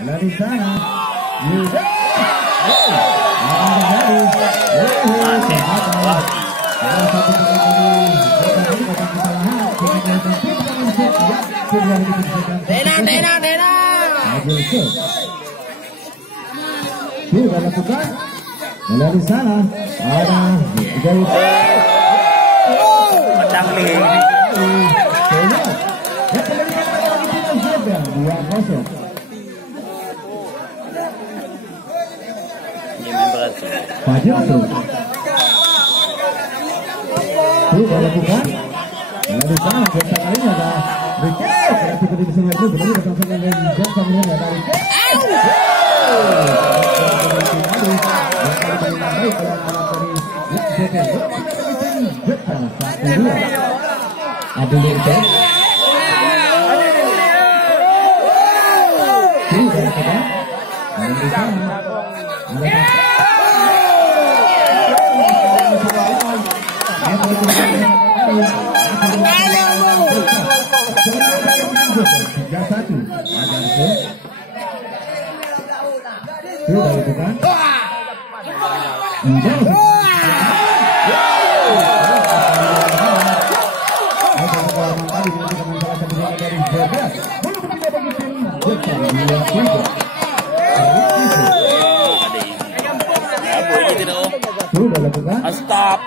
Dari sana. Dena. Sudah lakukan. Dari sana ada Pecah nih. 2-0. Fajil tuh. Sudah lakukan. Dari sana kita kali ini ada Rike. Kita di sini itu benar benar sama dengan Jack sama dengan ada Rike. Abdul Rike. Sudah lakukan. Dari sana Stop.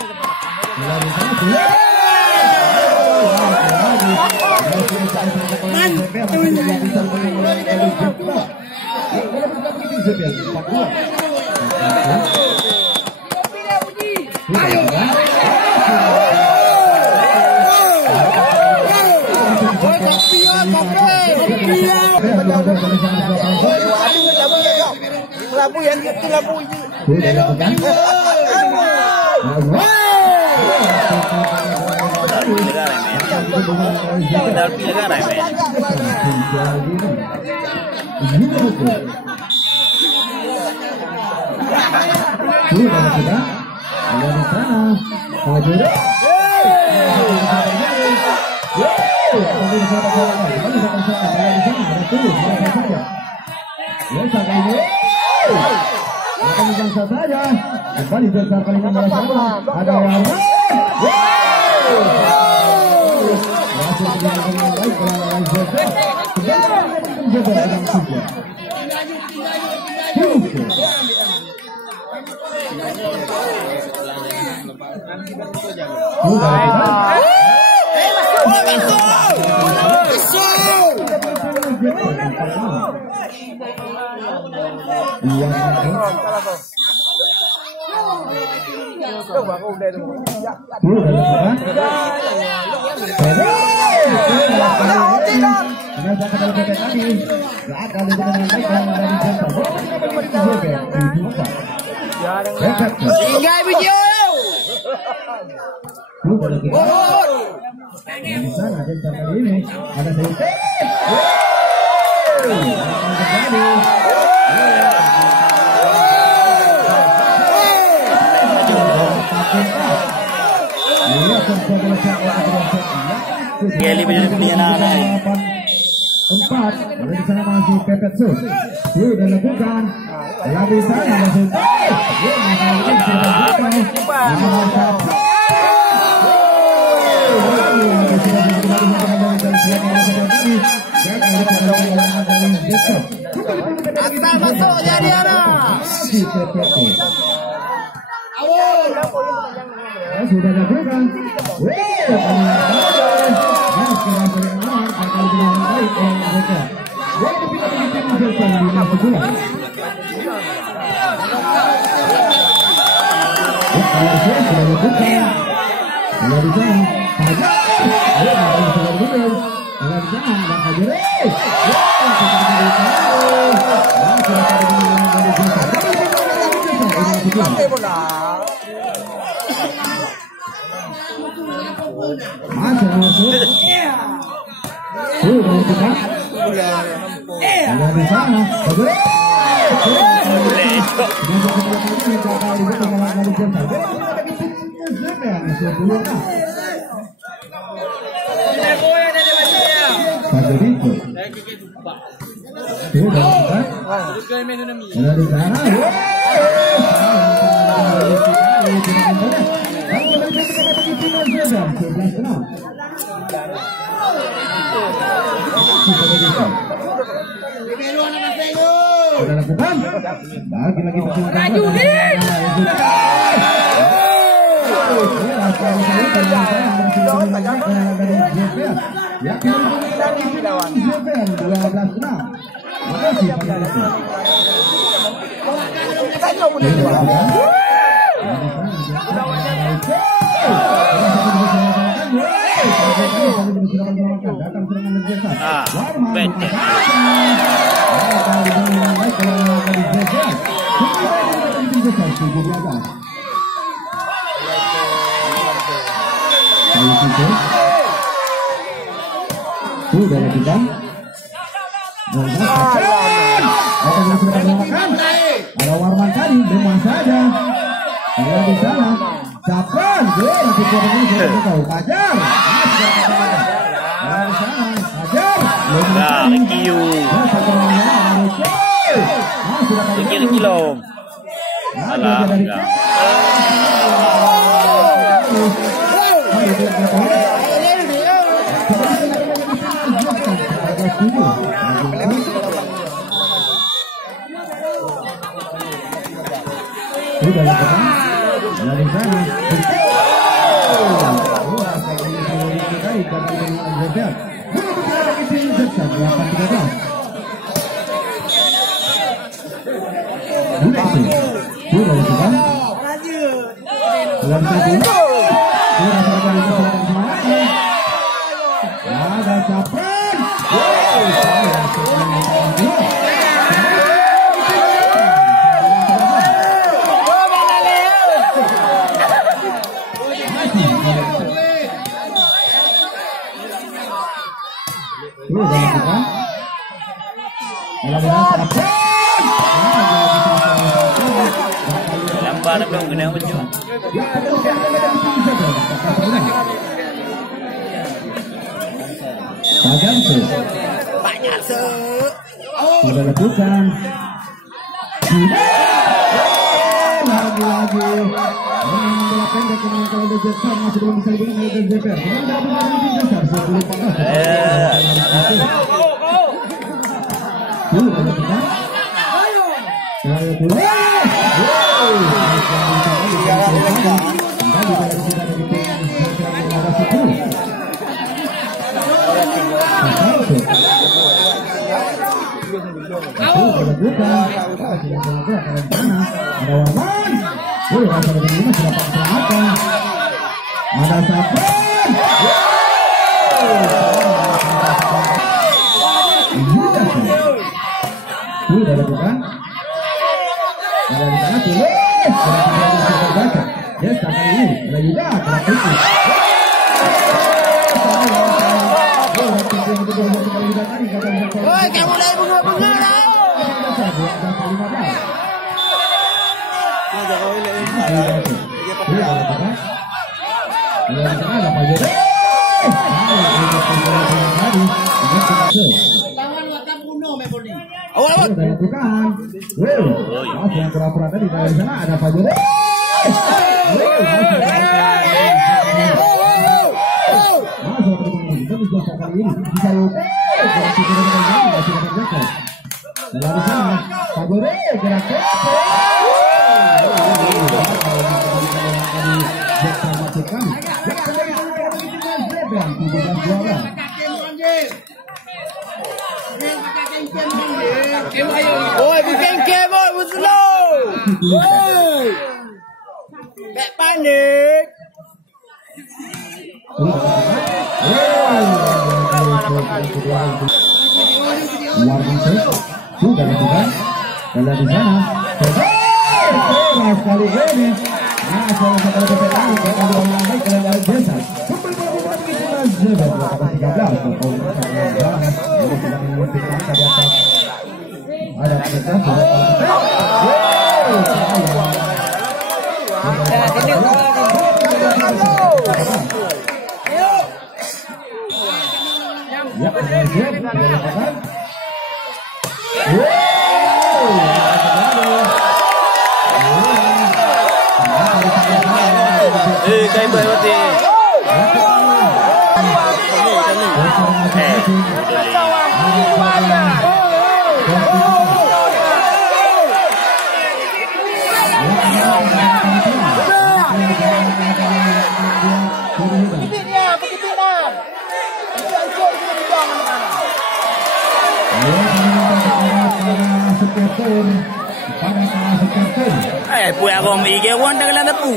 Labu yang itu labu ini. saja. Kembali besar kali ini ada yang empat, di sana masih Pepet Sus. Sudah lakukan. Lagi sana masih. Asal masuk jadi anak. Sudah lakukan. Sudah kita. Ada di sana. Sudah lakukan. Lagi-lagi sudah lakukan. Ada Warman tadi rumah saja. Ada di sana. Capran, masih kurang ini tahu Fajar. Ada di sana, Fajar. Nah, Kiu. Kilo. Alah, enggak. Sudah lakukan. Dari sana. Sudah lakukan. Ada Capran. Lambat belum kena baju. Banyak se. Sudah lakukan. Lagi-lagi. Bola pendek yang kalau ada Jepang masih belum bisa digunakan oleh Jepang. Ada Sapran. Sudah lakukan. Ada di sana tulis. Yes, kali ini ada juga praktis. Oi, kamu mulai bunga-bunga lah. Awal lakukan. Yang pura-pura tadi dari sana ada Fajar. Kali ini bisa dari sana Fajar gerak. Oi, bikin game boy, slow. Oi. Back panik. Sudah lakukan. Kalau di sana sekali ini. Nah, salah satu PPKI akan dilakukan oleh Desa. Ada Kay berarti. Puya ko migi ko ang naglan na po.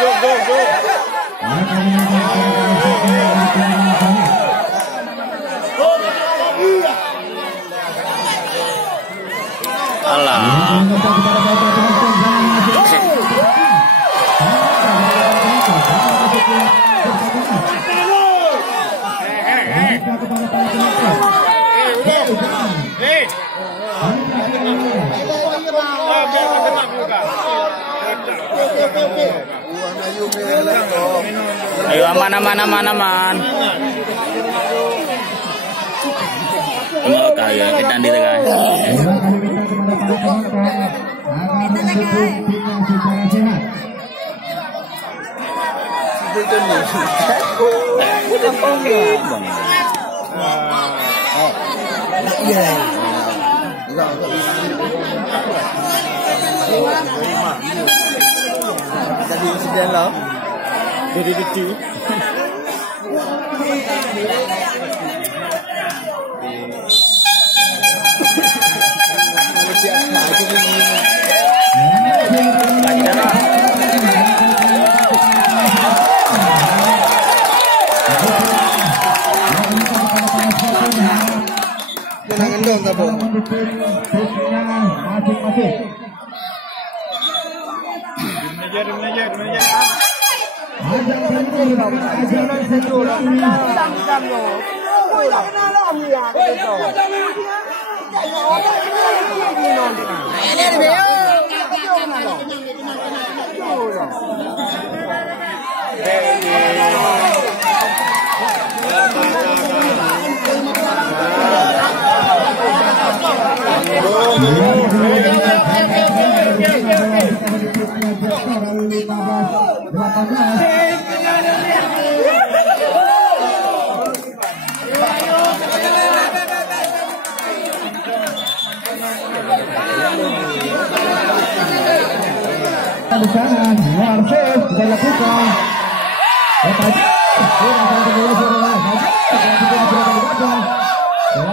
Go. Alah. Ayo aman. Kaya kita di tengah. Tadi sudah lah. Jadi kecil. Jangan dong tak bohong. Menajar. Di sana, Marcel sudah lakukan.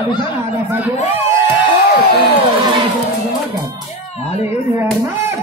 Di sana ada Fajar. Kali ini Arman.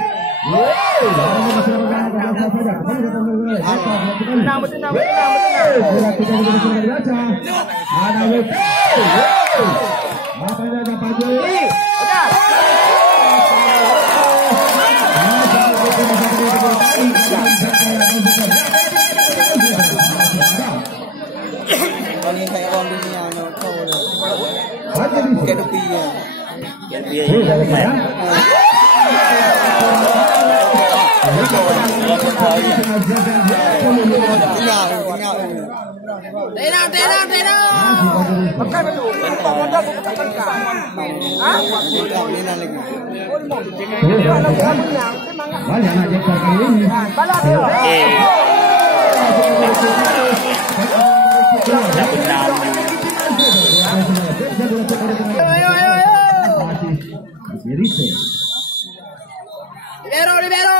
Libero.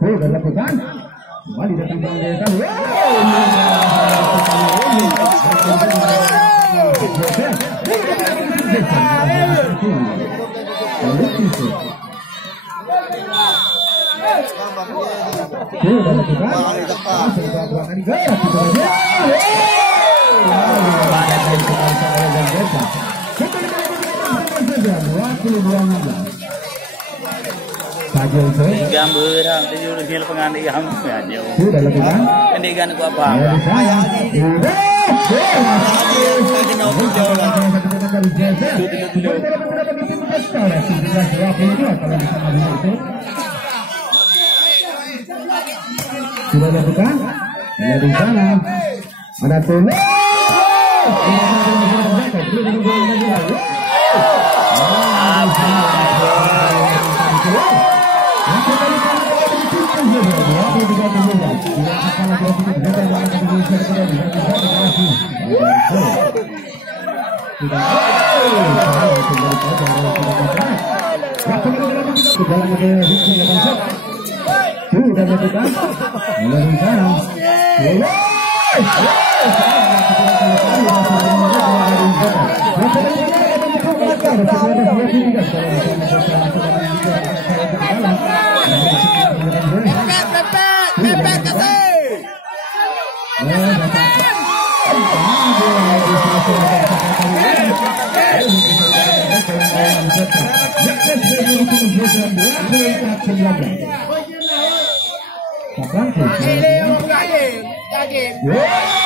Sudah lakukan. Kembali datang ke desa. Gambar hang tu juga dia pengan dia hang aja. Sudah lakukan. Kendikan ku apa? Sudah lakukan. Di sana Ada Tune. Lagi.